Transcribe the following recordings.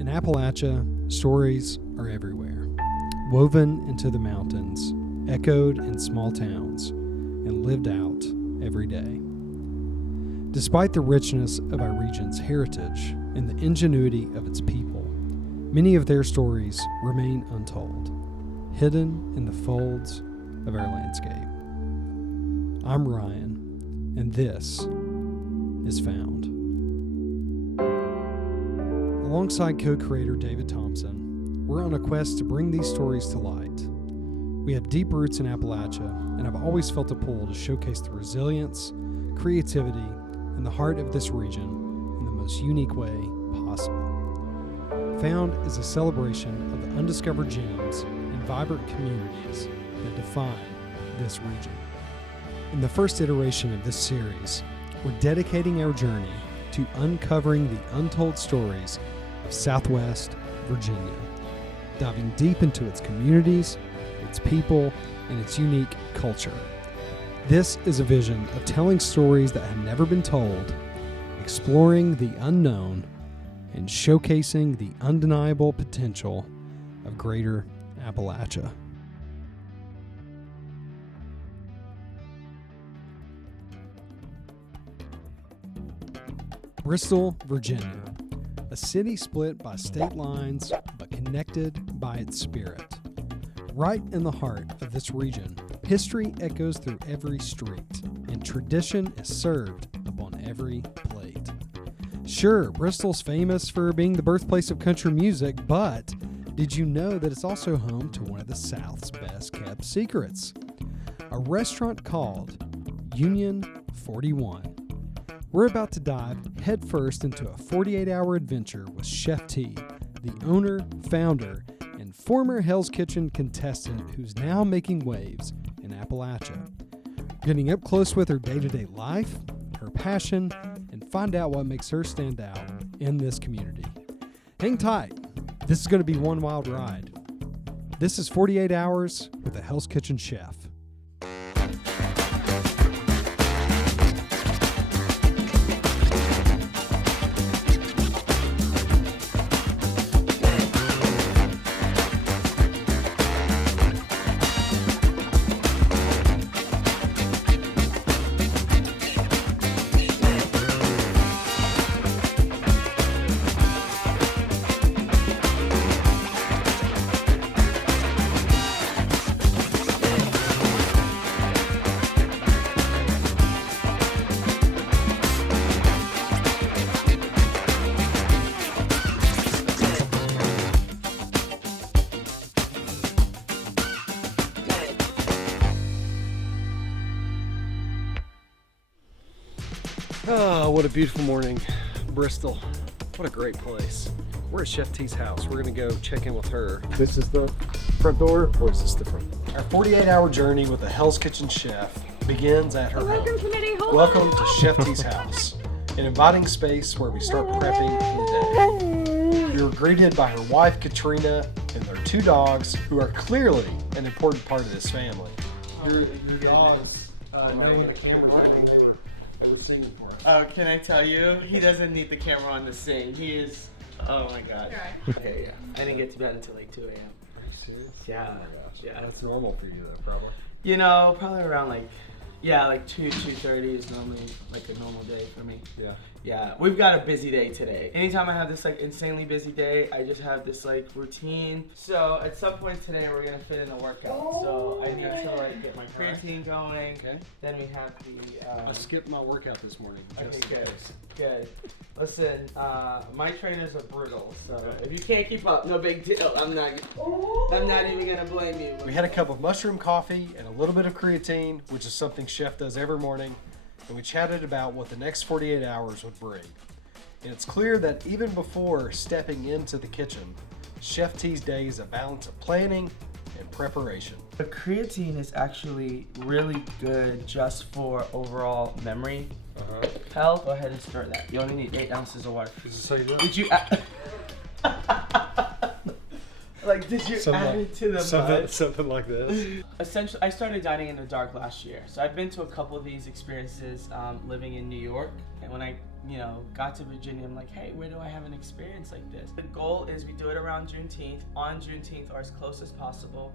In Appalachia, stories are everywhere, woven into the mountains, echoed in small towns, and lived out every day. Despite the richness of our region's heritage and the ingenuity of its people, many of their stories remain untold, hidden in the folds of our landscape. I'm Ryan, and this is Found. Alongside co-creator David Thompson, we're on a quest to bring these stories to light. We have deep roots in Appalachia, and I've always felt a pull to showcase the resilience, creativity, and the heart of this region in the most unique way possible. Found is a celebration of the undiscovered gems and vibrant communities that define this region. In the first iteration of this series, we're dedicating our journey to uncovering the untold stories of Southwest Virginia, diving deep into its communities, its people, and its unique culture. This is a vision of telling stories that have never been told, exploring the unknown, and showcasing the undeniable potential of Greater Appalachia. Bristol, Virginia, a city split by state lines but connected by its spirit. Right in the heart of this region, history echoes through every street, and tradition is served upon every plate. Sure, Bristol's famous for being the birthplace of country music, but did you know that it's also home to one of the South's best-kept secrets? A restaurant called Union 41. We're about to dive headfirst into a 48-hour adventure with Chef T, the owner, founder, and former Hell's Kitchen contestant who's now making waves in Appalachia. Getting up close with her day-to-day life, her passion, and find out what makes her stand out in this community. Hang tight. This is going to be one wild ride. This is 48 Hours with a Hell's Kitchen chef. Oh, what a beautiful morning. Bristol. What a great place. We're at Chef Tes house. We're going to go check in with her. This is the front door, or is this the front door? Our 48-hour journey with the Hell's Kitchen chef begins at her home. Welcome to Chef Tes house, an inviting space where we start prepping for the day. We were greeted by her wife, Katrina, and their two dogs, who are clearly an important part of this family. Your dogs know the camera's on. They were singing for us. Oh, can I tell you? He doesn't need the camera on to sing. He is, oh my God. Right. Okay, yeah. I didn't get to bed until like 2 a.m. Are you serious? Yeah. Oh my gosh. Yeah. That's normal for you though, probably. You know, probably around like 2:30 is normally like a normal day for me. Yeah. Yeah, we've got a busy day today. Anytime I have this like insanely busy day, I just have this like routine. So at some point today, we're gonna fit in a workout. So I need to like get my creatine going. Okay. Then we have the. I skipped my workout this morning. Okay, good. Listen, my trainers are brutal, so if you can't keep up, no big deal. I'm not even gonna blame you. We had a cup of mushroom coffee and a little bit of creatine, which is something Chef does every morning, and we chatted about what the next 48 hours would bring. And it's clear that even before stepping into the kitchen, Chef T's day is a balance of planning and preparation. The creatine is actually really good just for overall memory health. Go ahead and stir that. You only need 8 ounces of water. Is this how you do it? Did you like, did you add it to the mud? Something like this. Essentially, I started dining in the dark last year. So I've been to a couple of these experiences living in New York. And when I got to Virginia, I'm like, hey, where do I have an experience like this? The goal is we do it around Juneteenth, on Juneteenth or as close as possible,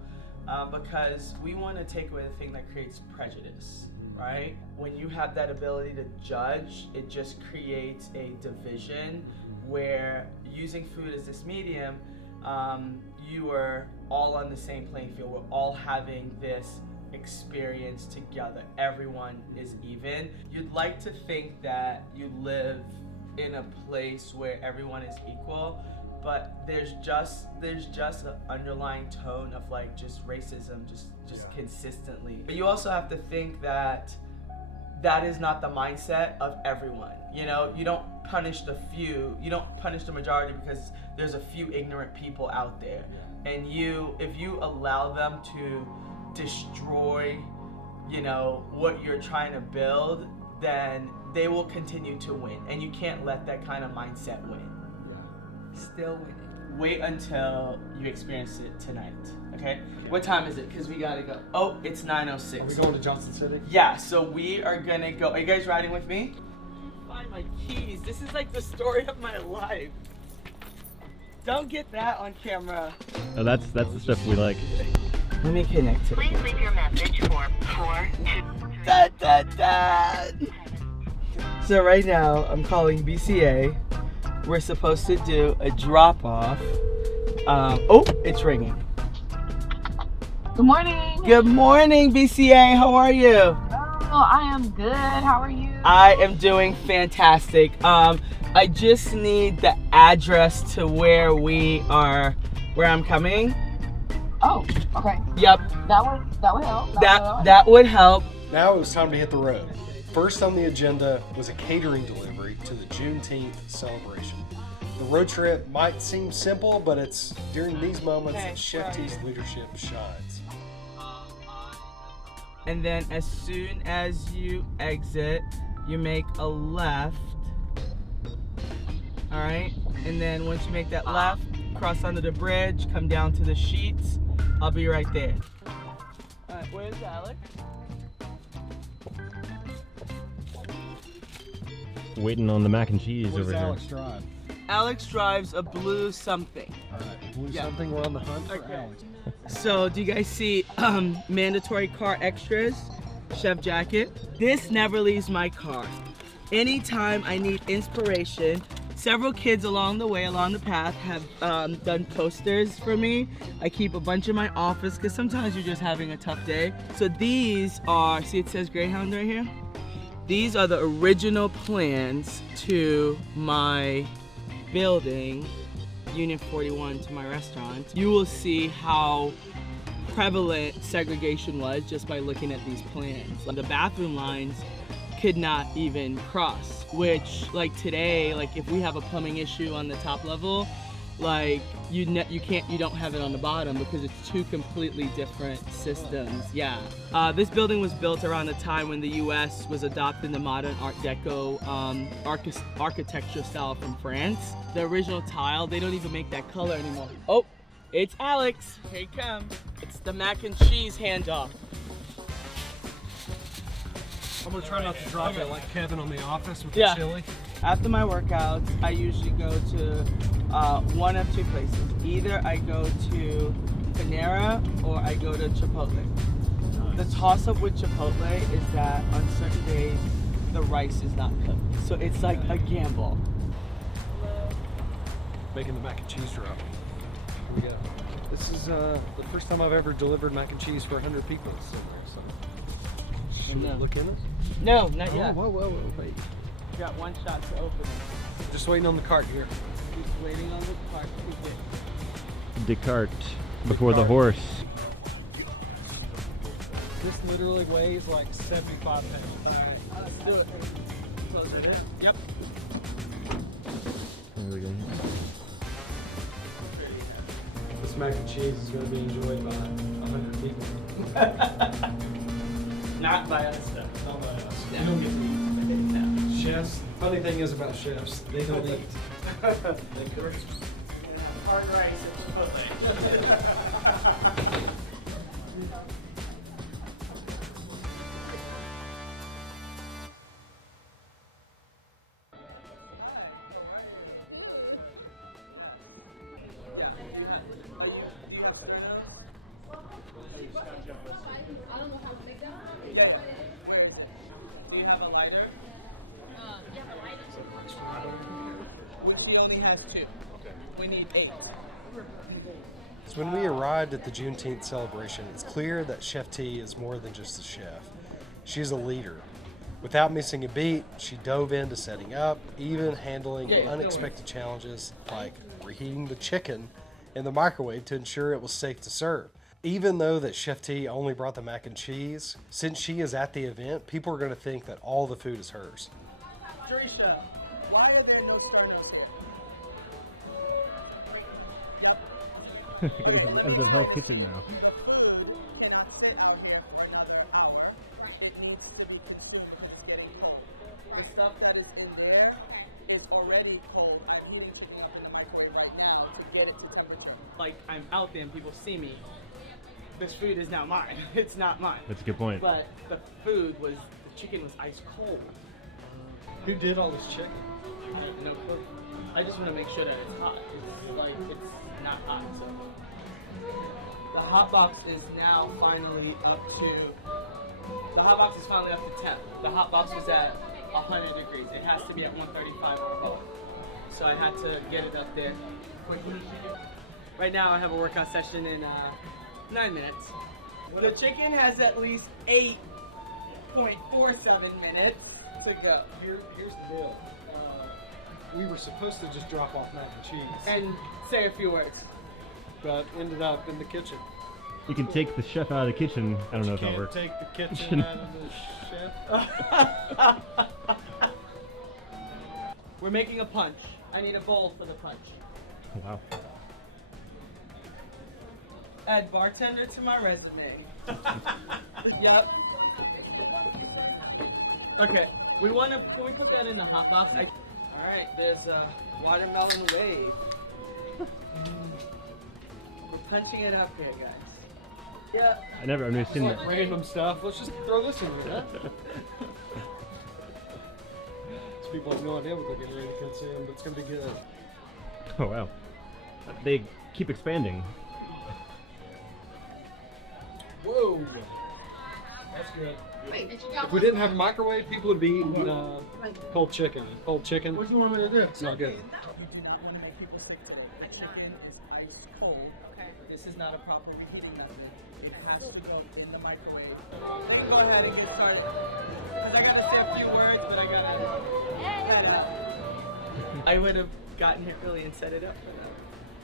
because we want to take away the thing that creates prejudice, right? When you have that ability to judge, it just creates a division where using food as this medium, you are all on the same playing field. We're all having this experience together. Everyone is even. You'd like to think that you live in a place where everyone is equal, but there's just an underlying tone of like just racism just consistently. But you also have to think that that is not the mindset of everyone. You don't punish the few, you don't punish the majority because there's a few ignorant people out there. And if you allow them to destroy, what you're trying to build, then they will continue to win. And you can't let that kind of mindset win. Still winning. Wait until you experience it tonight, okay? What time is it? Because we gotta go. Oh, it's 9:06. Are we going to Johnson City? Yeah, so we are gonna go. Are you guys riding with me? Find my keys. This is like the story of my life. Don't get that on camera. Oh, that's the stuff we like. Let me connect to it. Please leave your message for 423. Da, da, da. So right now, I'm calling BCA. We're supposed to do a drop-off. Oh, it's ringing. Good morning. Good morning, BCA. How are you? Oh, I am good. How are you? I am doing fantastic. I just need the address to where I'm coming. Oh, okay. Yep. That would help. That would help. Now it was time to hit the road. First on the agenda was a catering delivery to the Juneteenth celebration. The road trip might seem simple, but it's during these moments that Chef T's leadership shines. And then as soon as you exit, you make a left. All right? And then once you make that left, cross under the bridge, come down to the sheets. I'll be right there. All right, where's Alex? Waiting on the mac and cheese What over does here. Alex drive? Alex drives a blue something. All right, blue Yeah. something. We're on the hunt for Okay. Alex. So do you guys see mandatory car extras? Chef jacket. This never leaves my car. Anytime I need inspiration, several kids along the path have done posters for me. I keep a bunch in my office because sometimes you're just having a tough day. So these are, see it says Greyhound right here? These are the original plans to my building, Unit 41, to my restaurant. You will see how prevalent segregation was just by looking at these plans. The bathroom lines could not even cross, which like today, like if we have a plumbing issue on the top level, like you don't have it on the bottom because it's two completely different systems. Yeah. This building was built around the time when the U.S. was adopting the modern Art Deco architecture style from France. The original tile, they don't even make that color anymore. Oh, it's Alex. Here he comes. It's the mac and cheese handoff. I'm gonna try not to drop it like Kevin on The Office with Yeah. the chili. After my workouts, I usually go to one of two places. Either I go to Panera or I go to Chipotle. The toss-up with Chipotle is that on certain days, the rice is not cooked. So it's like a gamble. Making the mac and cheese drop. Here we go. This is the first time I've ever delivered mac and cheese for 100 people somewhere. So should we look in it? No, not yet. Whoa, wait. You got one shot to open it. Just waiting on the cart here. Just waiting on the cart to get. Descartes before the horse. This literally weighs like 75 pounds. Alright, let's do it. So is that it? Yep. There we go. This mac and cheese is going to be enjoyed by 100 people. Not by us though. Not by us. No. We don't get to eat. No. Chefs, funny thing is about chefs, they don't eat. They cook. Hard rice at Chipotle. has 2. Okay. We need 8. So when we arrived at the Juneteenth celebration, it's clear that Chef T is more than just a chef. She's a leader. Without missing a beat, she dove into setting up, even handling unexpected challenges like reheating the chicken in the microwave to ensure it was safe to serve. Even though that Chef T only brought the mac and cheese, since she is at the event, people are going to think that all the food is hers. Teresa, why did they look like Because this is Evident Health Kitchen now. the stuff that is in there is already cold. I need to put it in the microwave right now to get it to temperature. Like I'm out there and people see me. This food is now mine. It's not mine. That's a good point. But the food was, the chicken was ice cold. Who did all this chicken? I have no clue. I just want to make sure that it's hot. It's like, it's not hot. So. The hot box is now finally up to, the hot box is finally up to temp. The hot box was at 100 degrees. It has to be at 135 or above. So I had to get it up there quickly. Right now I have a workout session in 9 minutes. The chicken has at least 8.47 minutes to go. Here's the deal. We were supposed to just drop off mac and cheese, And say a few words. but ended up in the kitchen. You can take the chef out of the kitchen. I don't know if that Can't works. take the kitchen out of the chef. We're making a punch. I need a bowl for the punch. Wow. Add bartender to my resume. Yep. Okay. Can we put that in the hot box? Alright, there's a watermelon wave. We're punching it up here, guys. Yep. I've never seen that. Random stuff. Let's just throw this in there. So people have no idea what they're getting ready to consume, but it's gonna be good. Oh wow. They keep expanding. Whoa! That's good. Wait, did you If we didn't have a microwave, people would be eating cold chicken. Cold chicken. What do you want me to do? It's not good. You do not want to make people stick to it. The chicken is ice cold. Okay. This is not a proper reheating method. It has to go in the microwave. Go ahead and get started. Cause I gotta say a few words, but I would have gotten here early and set it up for them.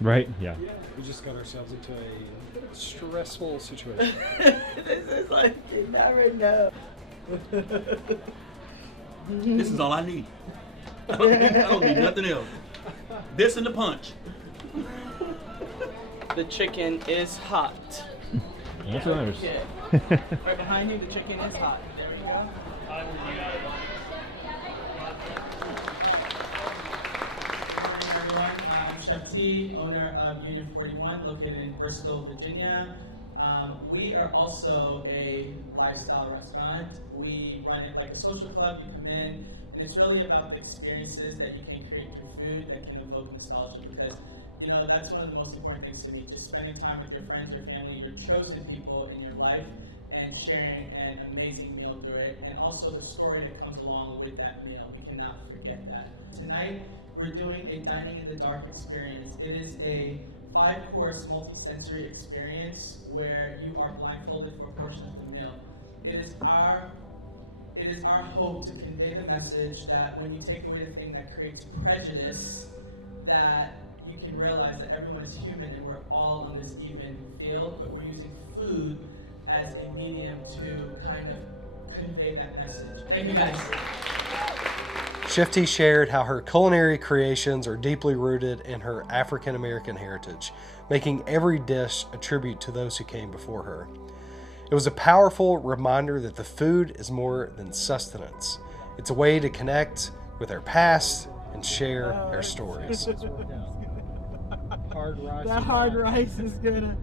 Right? Yeah. We just got ourselves into a stressful situation. This is like, you never know. This is all I need. I don't need nothing else. This and the punch. The chicken is hot. That's ours. Okay. Right behind you, the chicken is hot. There we go. Everyone, I'm Chef T, owner of Union 41, located in Bristol, Virginia. We are also a lifestyle restaurant. We run it like a social club. You come in, and it's really about the experiences that you can create through food that can evoke nostalgia, because you know that's one of the most important things to me, just spending time with your friends, your family, your chosen people in your life, and sharing an amazing meal through it, and also the story that comes along with that meal. We cannot forget that. Tonight, we're doing a Dining in the Dark experience. It is a 5-course multi-sensory experience where you are blindfolded for a portion of the meal. It is our hope to convey the message that when you take away the thing that creates prejudice, that you can realize that everyone is human and we're all on this even field, but we're using food as a medium to kind of convey that message. Thank you guys. Chef T shared how her culinary creations are deeply rooted in her African American heritage, making every dish a tribute to those who came before her. It was a powerful reminder that the food is more than sustenance. It's a way to connect with our past and share our stories. Hard rice. That hard rice is gonna do it.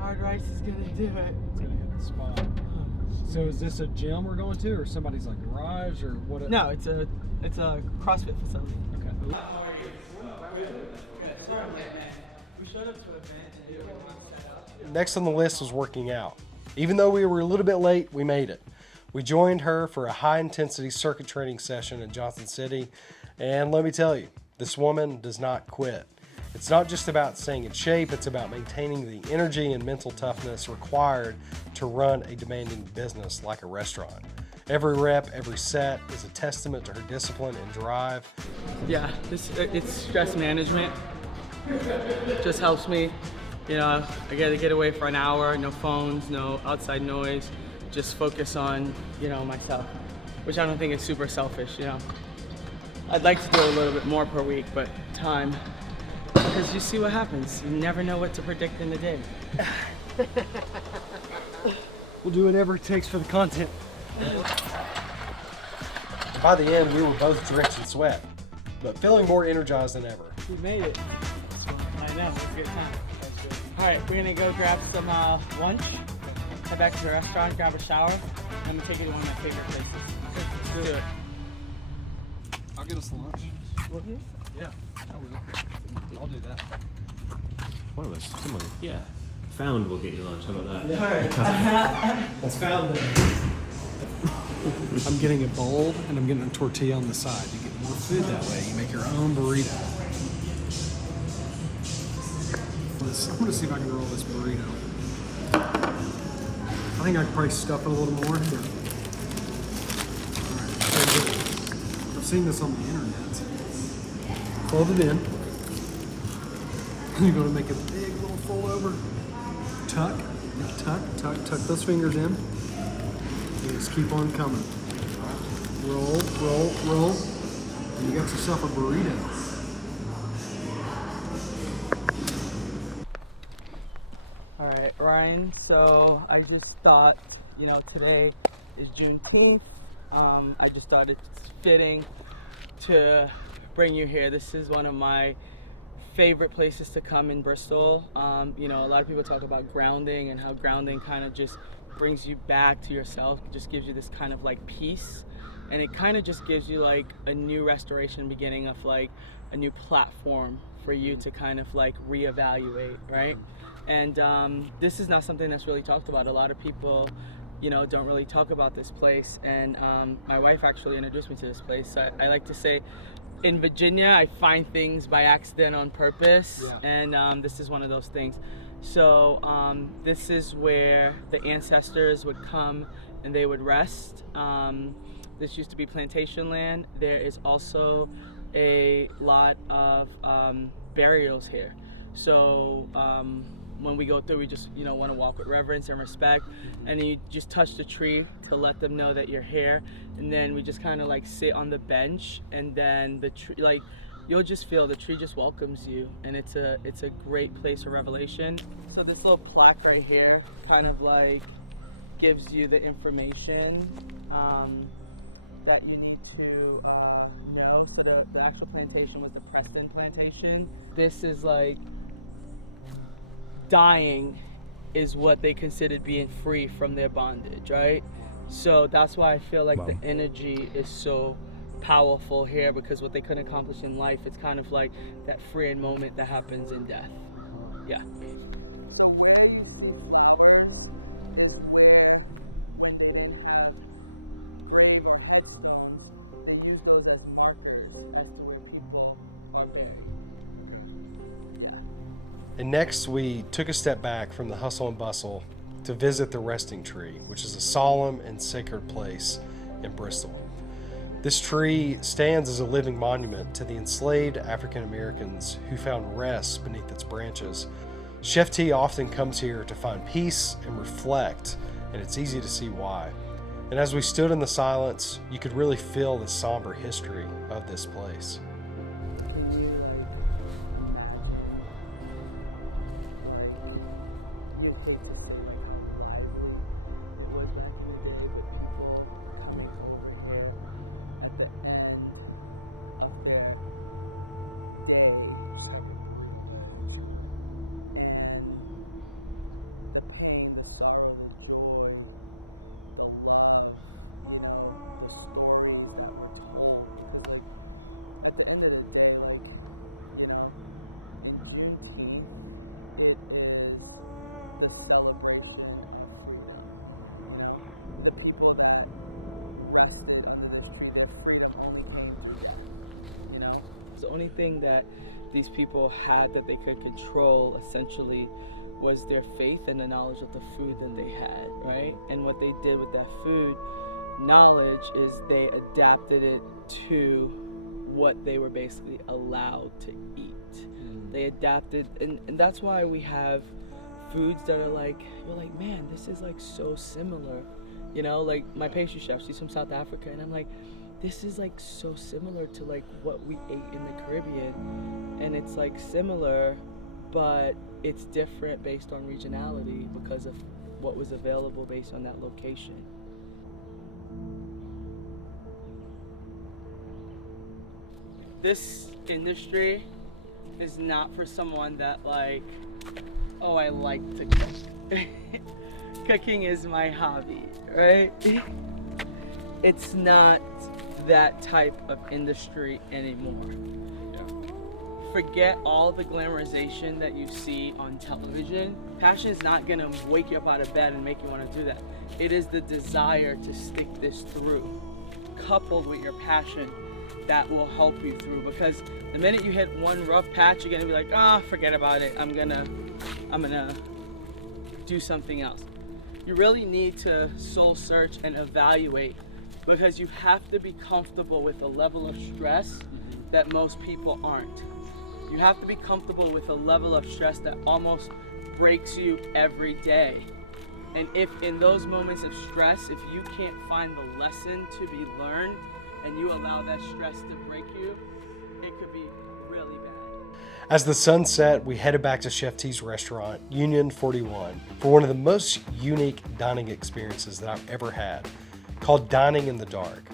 It's gonna hit the spot. So is this a gym we're going to, or somebody's like garage, or what? No, it's a CrossFit facility. Okay. How are you? We showed up to an event and everything set up. Next on the list was working out. Even though we were a little bit late, we made it. We joined her for a high-intensity circuit training session in Johnson City, and let me tell you, This woman does not quit. It's not just about staying in shape, it's about maintaining the energy and mental toughness required to run a demanding business like a restaurant. Every rep, every set is a testament to her discipline and drive. Yeah, it's stress management. Just helps me. You know, I gotta get away for an hour, no phones, no outside noise, just focus on, you know, myself, which I don't think is super selfish, you know. I'd like to do a little bit more per week, but time. Because you see what happens. You never know what to predict in a day. We'll do whatever it takes for the content. By the end, we were both drenched in sweat, but feeling more energized than ever. We made it. I know, it was a good time. All right, we're gonna go grab some lunch, head back to the restaurant, grab a shower, and I'm gonna take you to one of my favorite places. Let's do it. I'll get us lunch. Will you? Yeah, I will. I'll do that. One of us, someone. Yeah. Found will get you lunch. How about that? Let's found them. I'm getting a bowl and I'm getting a tortilla on the side. You get more food that way. You make your own burrito. I'm gonna see if I can roll this burrito. I think I could probably stuff it a little more. Yeah. Alright, I've seen this on the internet. Fold it in. You're gonna make a big little fold over. Tuck, tuck those fingers in. And just keep on coming. Roll. And you got yourself a burrito. All right, Ryan, so I just thought, you know, today is Juneteenth. I just thought it's fitting to bring you here. This is one of my favorite places to come in Bristol. You know, a lot of people talk about grounding and how grounding kind of just brings you back to yourself. It just gives you this kind of like peace, and it kind of just gives you like a new restoration beginning of like a new platform for you to kind of like reevaluate, right? And this is not something that's really talked about. A lot of people, you know, don't really talk about this place, and my wife actually introduced me to this place. I like to say, in Virginia, I find things by accident on purpose, and this is one of those things. So this is where the ancestors would come and they would rest. This used to be plantation land. There is also a lot of burials here. So when we go through, we just, you know, want to walk with reverence and respect, and then you just touch the tree to let them know that you're here, and then we just kind of like sit on the bench, and then the tree, like, you'll just feel the tree just welcomes you, and it's a great place of revelation. So this little plaque right here kind of like gives you the information that you need to know. So the actual plantation was the Preston plantation. This is like dying is what they considered being free from their bondage, right? So that's why I feel like the energy is so powerful here, because what they couldn't accomplish in life, it's kind of like that freeing moment that happens in death. Yeah. They use those as markers as to where people are buried. And next, we took a step back from the hustle and bustle to visit the Resting Tree, which is a solemn and sacred place in Bristol. This tree stands as a living monument to the enslaved African Americans who found rest beneath its branches. Chef T often comes here to find peace and reflect, and it's easy to see why. And as we stood in the silence, you could really feel the somber history of this place. only thing that these people had that they could control essentially was their faith and the knowledge of the food that they had, right? And what they did with that food knowledge is they adapted it to what they were basically allowed to eat. They adapted, and that's why we have foods that are like, you're like, man, this is like so similar. You know, like my pastry chef, she's from South Africa, and I'm like, this is like so similar to like what we ate in the Caribbean. And it's like similar, but it's different based on regionality because of what was available based on that location. This industry is not for someone that like, oh, I like to cook. Cooking is my hobby, right? It's not that type of industry anymore. Forget all the glamorization that you see on television. Passion is not gonna wake you up out of bed and make you wanna do that. It is the desire to stick this through, coupled with your passion, that will help you through. Because the minute you hit one rough patch, you're gonna be like, ah, oh, forget about it. I'm gonna do something else. You really need to soul search and evaluate, because you have to be comfortable with a level of stress that most people aren't. You have to be comfortable with a level of stress that almost breaks you every day. And if in those moments of stress, if you can't find the lesson to be learned and you allow that stress to break you, it could be really bad. As the sun set, we headed back to Chef T's restaurant, Union 41, for one of the most unique dining experiences that I've ever had, called Dining in the Dark.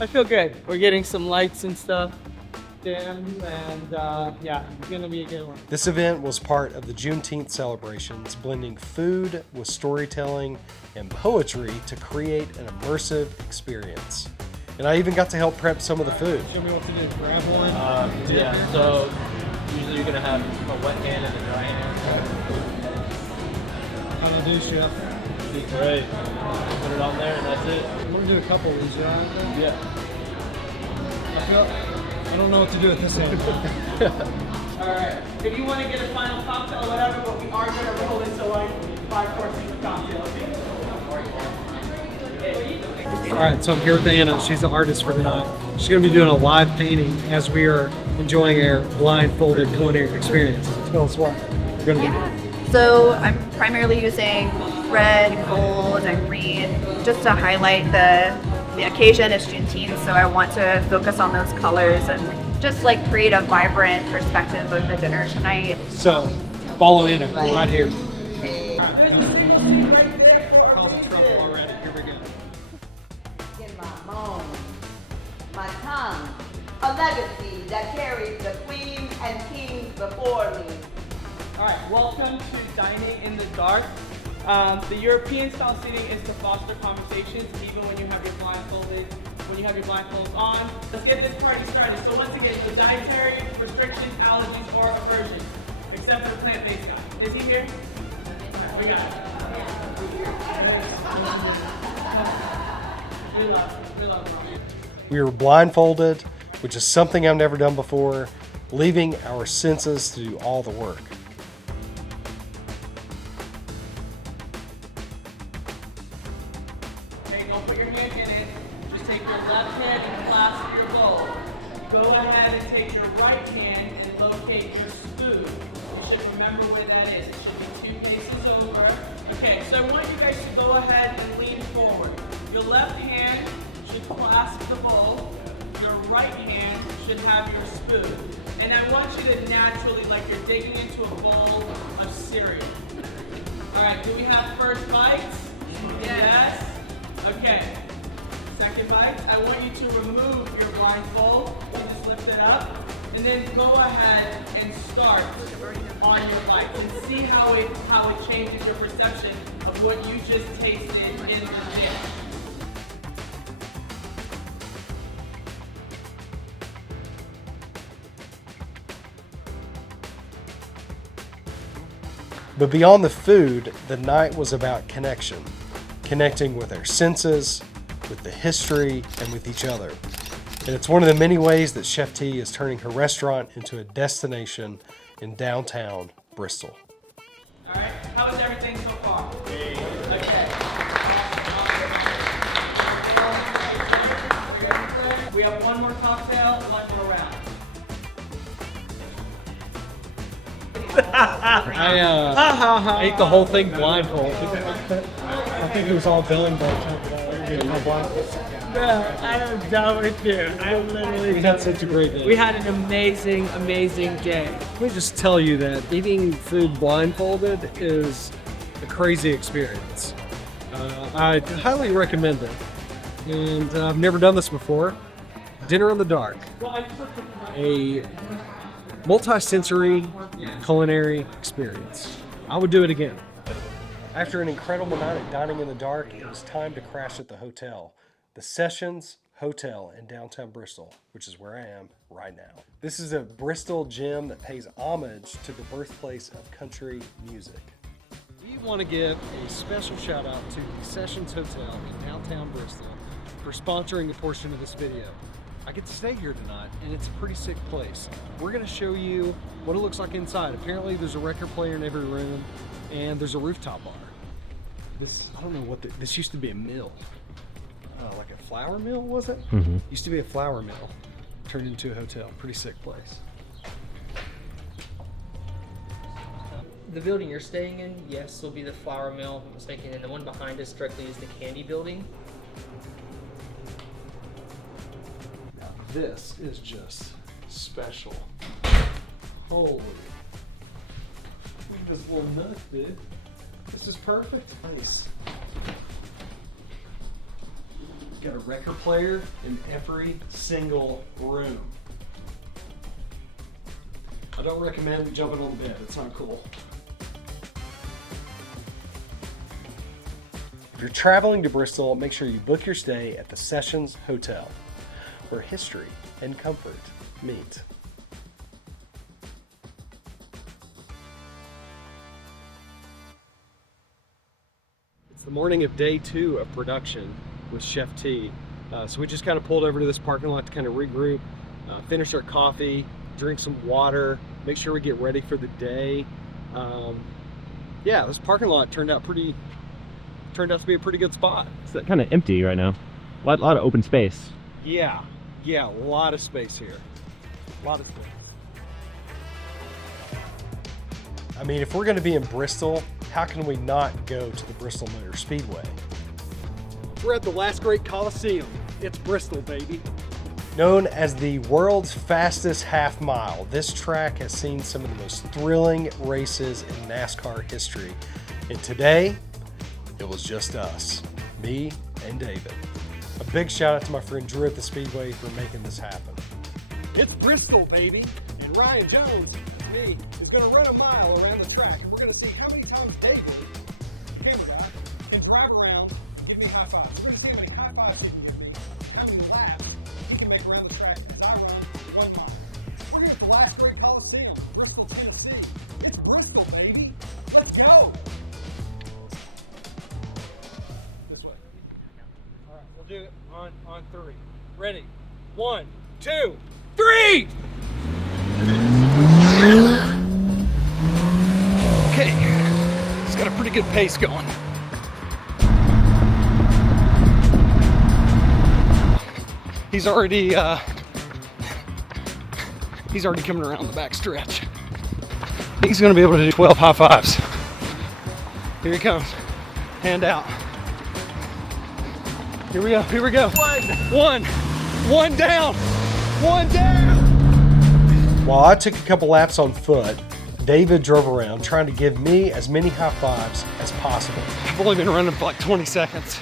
I feel good. We're getting some lights and stuff. And yeah, it's gonna be a good one. This event was part of the Juneteenth celebrations, blending food with storytelling and poetry to create an immersive experience. And I even got to help prep some of the food. Show me what to do. Grab one. Yeah, so usually you're gonna have a wet hand and a dry hand. How do I do, chef? Great. Put it on there and that's it. I'm gonna do a couple of these, yeah? Yeah. I don't know what to do at this end. Alright, if you want to get a final cocktail or whatever, but we are going to roll into like 5-course cocktail, okay? Alright, so I'm here with Anna. She's the artist for the night. She's going to be doing a live painting as we are enjoying our blindfolded culinary experience. Tell us what we're going to do. So I'm primarily using red, gold, and green just to highlight the occasion. Is Juneteenth, so I want to focus on those colors and just like create a vibrant perspective of the dinner tonight. So follow Anna right here. Cause trouble already. Here we go. In my bones, my tongue, a legacy that carries the queens and kings before me. Alright, welcome to Dining in the Dark. The European style seating is to foster conversations even when you have your blindfolds on. Let's get this party started. So once again, no dietary restrictions, allergies, or aversions, except for the plant-based guy. Is he here? Alright, we got it. We love it. We were blindfolded, which is something I've never done before, leaving our senses to do all the work. Don't put your hand in it. Just take your left hand and clasp your bowl. Go ahead and take your right hand and locate your spoon. You should remember where that is. It should be 2 paces over. Okay, so I want you guys to go ahead and lean forward. Your left hand should clasp the bowl. Your right hand should have your spoon. And I want you to naturally, like you're digging into a bowl of cereal. All right, do we have first bites? Yes. Okay, second bite. I want you to remove your blindfold. You just lift it up, and then go ahead and start on your bites and see how it changes your perception of what you just tasted in the dish. But beyond the food, the night was about connecting with our senses, with the history, and with each other. And it's one of the many ways that Chef T is turning her restaurant into a destination in downtown Bristol. All right, how was everything so far? Okay. We have one more cocktail, one more round. I ate the whole thing blindfolded. I think it was all billing by I'm done with you. I'm literally. We had such a great day. We had an amazing, amazing day. Let me just tell you that eating food blindfolded is a crazy experience. I highly recommend it. And I've never done this before. Dinner in the dark. A multi-sensory culinary experience. I would do it again. After an incredible night at dining in the dark, it was time to crash at the hotel. The Sessions Hotel in downtown Bristol, which is where I am right now. This is a Bristol gem that pays homage to the birthplace of country music. We want to give a special shout out to the Sessions Hotel in downtown Bristol for sponsoring a portion of this video. I get to stay here tonight, and it's a pretty sick place. We're going to show you what it looks like inside. Apparently there's a record player in every room, and there's a rooftop bar. This, I don't know what this used to be a mill. Like a flour mill, was it? Mm-hmm. Used to be a flour mill, turned into a hotel. Pretty sick place. The building you're staying in, yes, will be the flour mill, if I'm mistaken, and the one behind us directly is the candy building. Now, this is just special. Holy. Look at this little nut, dude. This is perfect. Nice. Got a record player in every single room. I don't recommend jumping on the bed. It's not cool. If you're traveling to Bristol, make sure you book your stay at the Sessions Hotel, where history and comfort meet. It's the morning of day 2 of production with Chef T. So we just kind of pulled over to this parking lot to kind of regroup, finish our coffee, drink some water, make sure we get ready for the day. Yeah, this parking lot turned out to be a pretty good spot. It's kind of empty right now. A lot of open space. Yeah, a lot of space here. A lot of space. I mean, if we're going to be in Bristol, how can we not go to the Bristol Motor Speedway? We're at the last great Coliseum. It's Bristol, baby. Known as the world's fastest half mile, this track has seen some of the most thrilling races in NASCAR history. And today, it was just us, me and David. A big shout out to my friend Drew at the Speedway for making this happen. It's Bristol, baby. And Ryan Jones, me, is gonna run a mile around the track. And we're gonna see how many times David, camera guy, can drive around. Give me high fives. We're going to see how many high fives he can give me, how many laps he can make around the track, because I run 1 mile. We're here at the last great Coliseum, Bristol, Tennessee. It's Bristol, baby. Let's go. This way. All right, we'll do it on 3. Ready? 1, 2, 3! Okay, it's got a pretty good pace going. He's already coming around the back stretch. He's gonna be able to do 12 high fives. Here he comes. Hand out. Here we go. One down. While I took a couple laps on foot, David drove around trying to give me as many high fives as possible. I've only been running for like 20 seconds.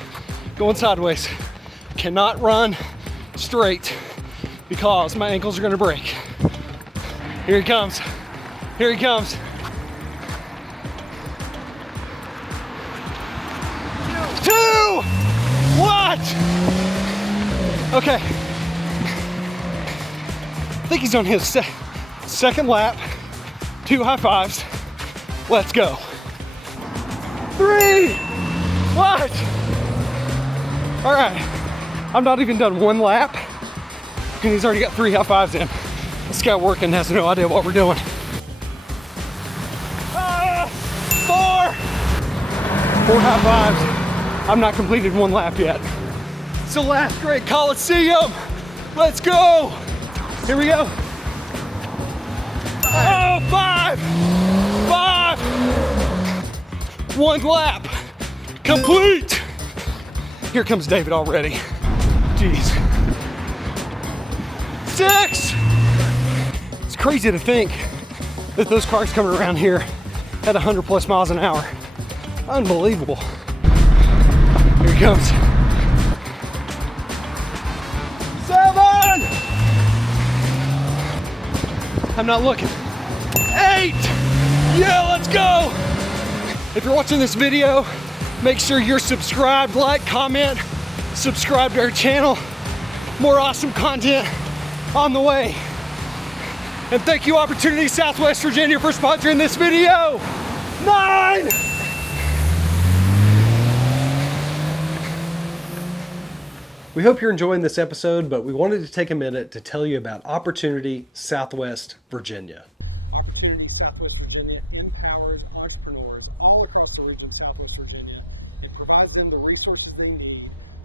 Going sideways. Cannot run straight because my ankles are gonna break. Here he comes. Here he comes. 2! What? Okay. I think he's on his second lap. 2 high fives. Let's go. 3! What? All right. I'm not even done 1 lap. And he's already got 3 high fives in. This guy working has no idea what we're doing. 4 high fives. I'm not completed 1 lap yet. It's the last great Coliseum. Let's go. Here we go. Oh, 5. 1 lap. Complete. Here comes David already. Jeez. 6. It's crazy to think that those cars coming around here at 100+ miles an hour. Unbelievable. Here he comes. 7. I'm not looking. 8. Yeah, let's go. If you're watching this video, make sure you're subscribed, like, comment, subscribe to our channel. More awesome content on the way. And thank you, Opportunity Southwest Virginia, for sponsoring this video. 9. We hope you're enjoying this episode, but we wanted to take a minute to tell you about Opportunity Southwest Virginia. Opportunity Southwest Virginia empowers entrepreneurs all across the region of Southwest Virginia. It provides them the resources they need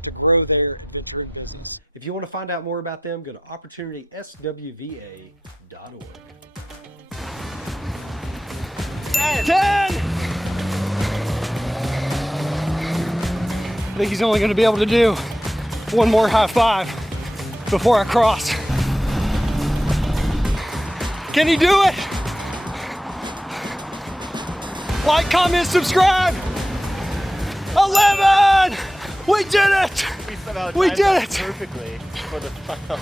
to grow their mid-career business. If you want to find out more about them, go to opportunityswva.org. 10! I think he's only going to be able to do 1 more high five before I cross. Can he do it? Like, comment, subscribe. 11! We did it! We did it! Perfectly for the final.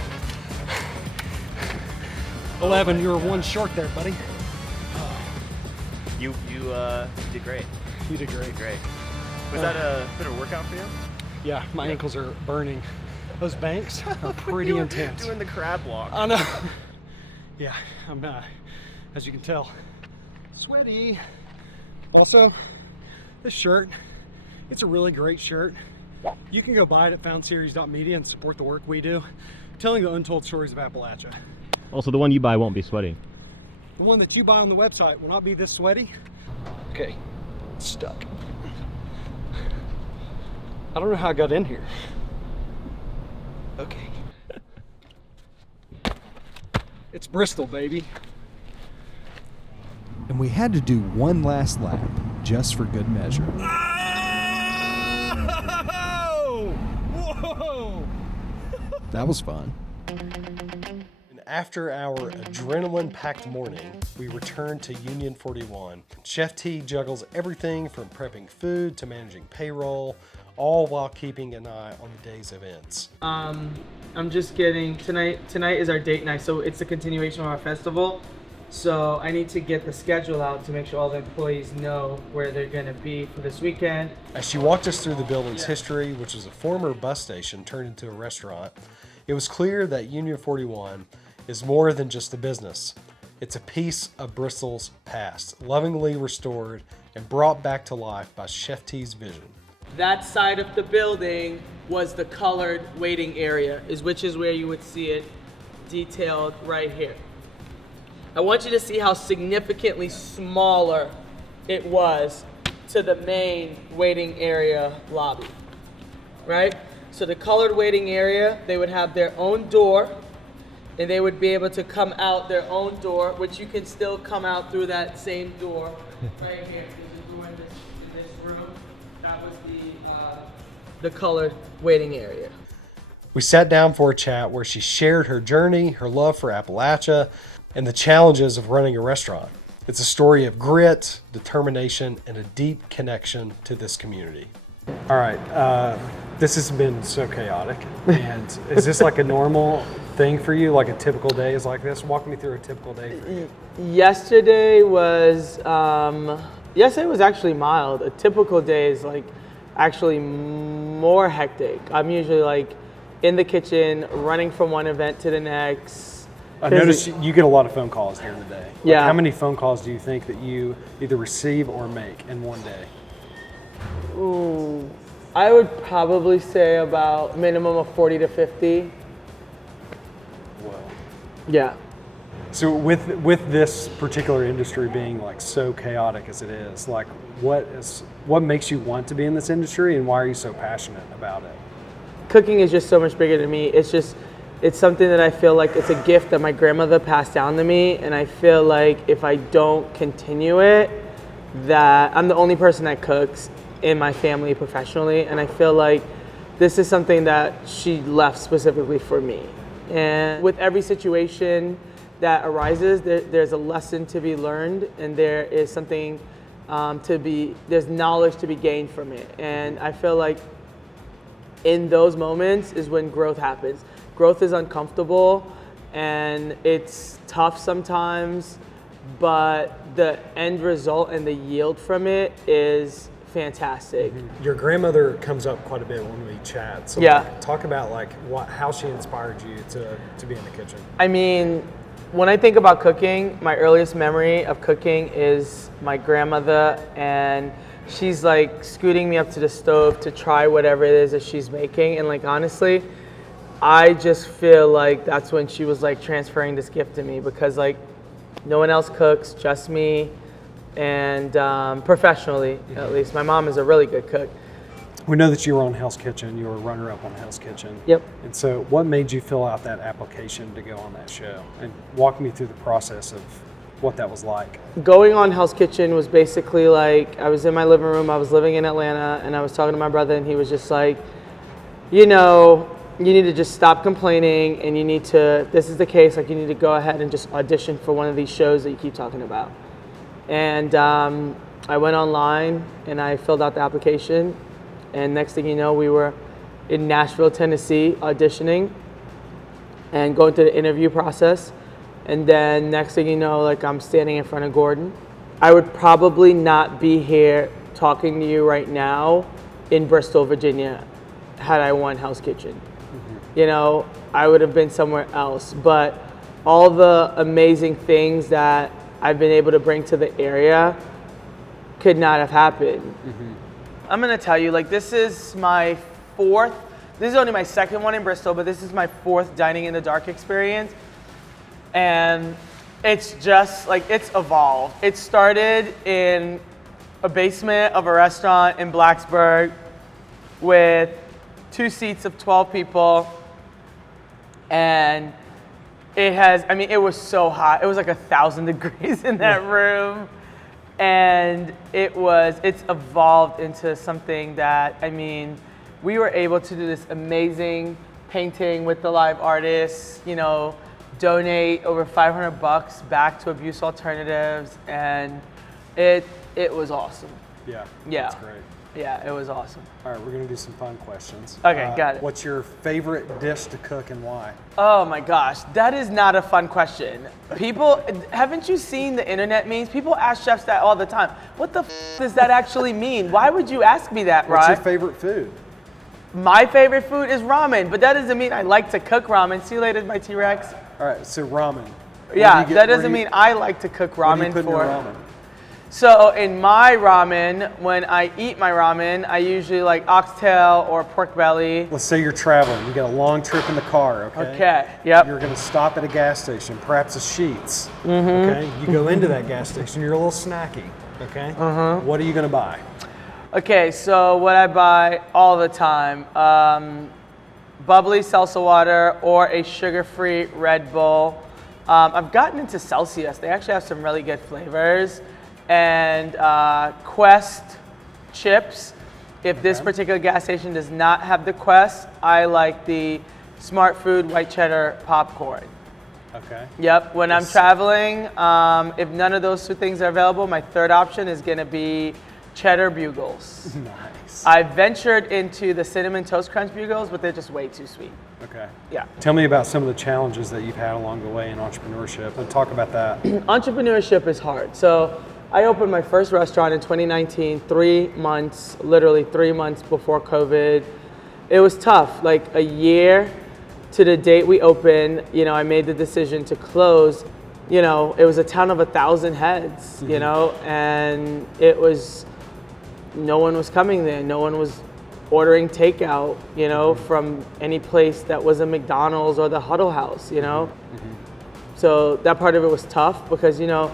11, you were 1 short there, buddy. You did great. You did great. Great. Was that a bit of a workout for you? Yeah, my ankles are burning. Those banks are pretty intense. Doing the crab walk. I know. Yeah, I'm as you can tell, sweaty. Also, this shirt, it's a really great shirt. You can go buy it at foundseries.media and support the work we do, telling the untold stories of Appalachia. Also, the one you buy won't be sweaty. The one that you buy on the website will not be this sweaty. Okay, stuck. I don't know how I got in here. Okay. It's Bristol, baby. And we had to do 1 last lap just for good measure. Whoa! That was fun. And after our adrenaline-packed morning, we returned to Union 41. Chef T juggles everything from prepping food to managing payroll, all while keeping an eye on the day's events. I'm just getting, tonight is our date night, so it's a continuation of our festival. So I need to get the schedule out to make sure all the employees know where they're gonna be for this weekend. As she walked us through the building's history, which was a former bus station turned into a restaurant, it was clear that Union 41 is more than just a business. It's a piece of Bristol's past, lovingly restored and brought back to life by Chef T's vision. That side of the building was the colored waiting area, which is where you would see it detailed right here. I want you to see how significantly smaller it was to the main waiting area lobby, right? So the colored waiting area, they would have their own door, and they would be able to come out their own door, which you can still come out through that same door right here. There's a door in this room. That was the colored waiting area. We sat down for a chat where she shared her journey, her love for Appalachia, and the challenges of running a restaurant. It's a story of grit, determination, and a deep connection to this community. All right, this has been so chaotic. And is this like a normal thing for you? Like a typical day is like this? Walk me through a typical day for you. Yesterday was actually mild. A typical day is like actually more hectic. I'm usually like in the kitchen, running from one event to the next. I noticed you get a lot of phone calls during the day. Yeah. Like how many phone calls do you think that you either receive or make in one day? Ooh, I would probably say about minimum of 40 to 50. Yeah. So with this particular industry being like so chaotic as it is, like what makes you want to be in this industry, and why are you so passionate about it? Cooking is just so much bigger to me. It's something that I feel like it's a gift that my grandmother passed down to me, and I feel like if I don't continue it, that I'm the only person that cooks in my family professionally, and I feel like this is something that she left specifically for me. And with every situation that arises, there's a lesson to be learned, and there is something there's knowledge to be gained from it. And I feel like in those moments is when growth happens. Growth is uncomfortable and it's tough sometimes, but the end result and the yield from it is fantastic. Your grandmother comes up quite a bit when we chat. So Yeah. like, talk about like how she inspired you to be in the kitchen. I mean, when I think about cooking, my earliest memory of cooking is my grandmother, and she's like scooting me up to the stove to try whatever it is that she's making. And like, honestly, I just feel like that's when she was like transferring this gift to me, because like no one else cooks, just me, and professionally at least. My mom is a really good cook. We know that you were on Hell's Kitchen. You were runner-up on Hell's Kitchen. Yep. And so what made you fill out that application to go on that show? And walk me through the process of what that was like. Going on Hell's Kitchen was basically like, I was in my living room, I was living in Atlanta, and I was talking to my brother, and he was just like, you know, you need to just stop complaining, and you need to, this is the case, like you need to go ahead and just audition for one of these shows that you keep talking about. And I went online and I filled out the application, and next thing you know, we were in Nashville, Tennessee, auditioning and going through the interview process. And then next thing you know, like I'm standing in front of Gordon. I would probably not be here talking to you right now in Bristol, Virginia, had I won Hell's Kitchen. You know, I would have been somewhere else. But all the amazing things that I've been able to bring to the area could not have happened. I'm gonna tell you, like, this is only my second one in Bristol, but this is my fourth Dining in the Dark experience. And it's just like, it's evolved. It started in a basement of a restaurant in Blacksburg with 2 seats of 12 people. And it was so hot. It was like 1,000 degrees in that room. And it's evolved into something that, we were able to do this amazing painting with the live artists, you know, donate over $500 back to abuse alternatives, and it was awesome. Yeah. That's great. Yeah, it was awesome. All right, we're gonna do some fun questions. Okay, got it. What's your favorite dish to cook and why? Oh my gosh, that is not a fun question. Haven't you seen the internet memes? People ask chefs that all the time. What the does that actually mean? Why would you ask me that, Rod? What's your favorite food? My favorite food is ramen, but that doesn't mean I like to cook ramen. See you later, my T-Rex. All right, so ramen. Yeah, that doesn't mean I like to cook ramen. What do you put in your ramen? So in my ramen, when I eat my ramen, I usually like oxtail or pork belly. Let's say you're traveling. You got a long trip in the car, okay? Okay, yep. You're gonna stop at a gas station, perhaps a Sheetz, okay? You go into that gas station, you're a little snacky, okay? What are you gonna buy? Okay, so what I buy all the time, bubbly salsa water or a sugar-free Red Bull. I've gotten into Celsius. They actually have some really good flavors. And Quest chips. If this particular gas station does not have the Quest, I like the Smart Food white cheddar popcorn. Okay. Yep, when I'm traveling, if none of those two things are available, my third option is gonna be cheddar bugles. Nice. I ventured into the cinnamon toast crunch bugles, but they're just way too sweet. Okay. Yeah. Tell me about some of the challenges that you've had along the way in entrepreneurship, and talk about that. Entrepreneurship is hard. So I opened my first restaurant in 2019, literally 3 months before COVID. It was tough, like a year to the date we opened, you know, I made the decision to close. You know, it was a town of 1,000 heads, you know, and no one was coming there. No one was ordering takeout, you know, from any place that was a McDonald's or the Huddle House, you know. So that part of it was tough because, you know,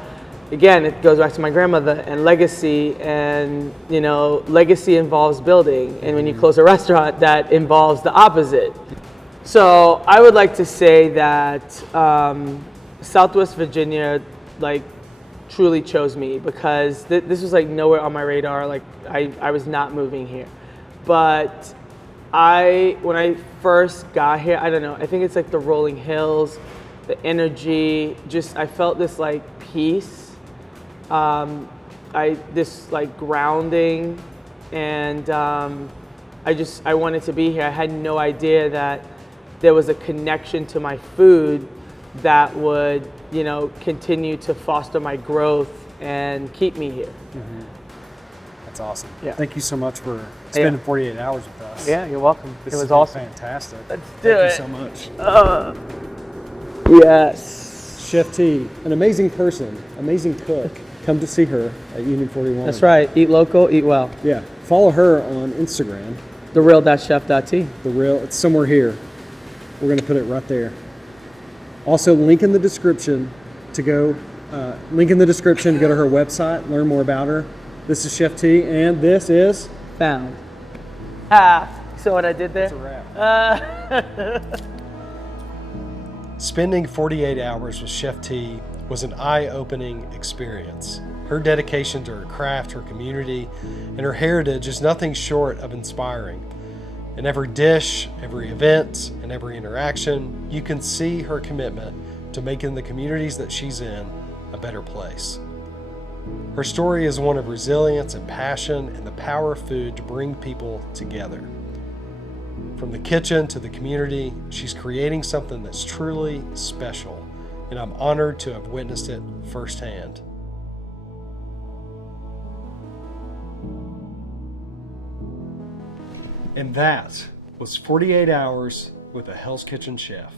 again, it goes back to my grandmother and legacy, and, you know, legacy involves building. And when you close a restaurant, that involves the opposite. So I would like to say that Southwest Virginia, like, truly chose me because this was like nowhere on my radar. Like I was not moving here. But when I first got here, I don't know, I think it's like the rolling hills, the energy, just I felt this like peace, this like grounding, and I wanted to be here. I had no idea that there was a connection to my food that would, you know, continue to foster my growth and keep me here. Mm-hmm. That's awesome. Yeah. Thank you so much for spending 48 hours with us. Yeah, you're welcome. This it was has awesome. been fantastic. Let's do it. Thank you so much. Yes. Chef T, an amazing person, amazing cook. Come to see her at Union 41. That's right. Eat local, eat well. Yeah. Follow her on Instagram. TheReal.chef.t. The Real. It's somewhere here. We're going to put it right there. Also, link in the description to go. Link in the description to go to her website, learn more about her. This is Chef T, and this is Found. So what I did there? That's a wrap. Spending 48 hours with Chef T was an eye-opening experience. Her dedication to her craft, her community, and her heritage is nothing short of inspiring. In every dish, every event, and every interaction, you can see her commitment to making the communities that she's in a better place. Her story is one of resilience and passion and the power of food to bring people together. From the kitchen to the community, she's creating something that's truly special, and I'm honored to have witnessed it firsthand. And that was 48 hours with a Hell's Kitchen chef.